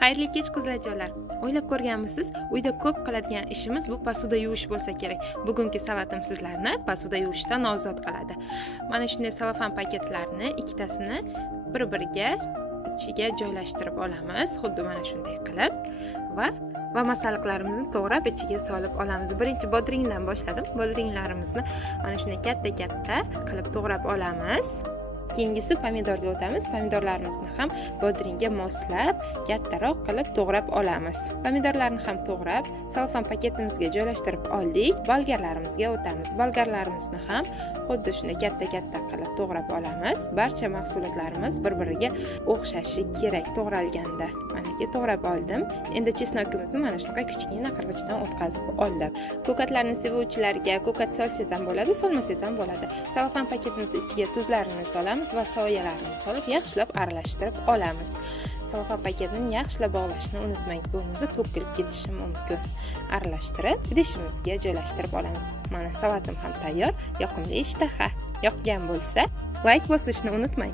Xayrli kech qizlarjonlar. O'ylab ko'rganmisiz, uyda ko'p qiladigan ishimiz bu posuda yuvish bo'lsa kerak. Bugungi savatim sizlarni posuda yuvishdan ozod qiladi. Mana shunday salofan paketlarni ikkitasini bir-biriga ichiga joylashtirib olamiz, xuddi mana shunday qilib va masalliqlarimizni to'g'rab ichiga solib olamiz. Birinchi bodringdan boshladim. Bodringlarimizni mana shunday katta-katta qilib to'g'rab olamiz. Keyingisi pomidorga o'tamiz. Pomidorlarimizni ham bodringga moslab, kattaroq qilib to'g'rab olamiz. Pomidorlarni ham to'g'rab, salofan paketimizga joylashtirib oldik. Bolgarlarimizga o'tamiz. Bolgarlarimizni ham xuddi shunday katta-katta qilib to'g'rab olamiz. Barcha mahsulotlarimiz bir-biriga o'xshashi kerak to'g'ralganda. Mana ki to'g'rab oldim. Endi chesnokimizni mana shunaqa kichkina qirg'ichdan o'tkazib oldim. Ko'katlarni sevuvchilarga ko'kat solsangiz ham bo'ladi, solmasangiz ham bo'ladi. Salofan paketimiz ichiga tuzlarini solamiz va soyalarni solib yaxshilab aralashtirib olamiz. Salofan paketini yaxshilab bog'lashni unutmang, bo'lmasa to'kilib ketishi mumkin. Aralashtirib idishimizga joylashtirib olamiz. Mana salatim ham tayyor. Yoqimli ishtaha. Yoqgan bo'lsa, like bosishni unutmang.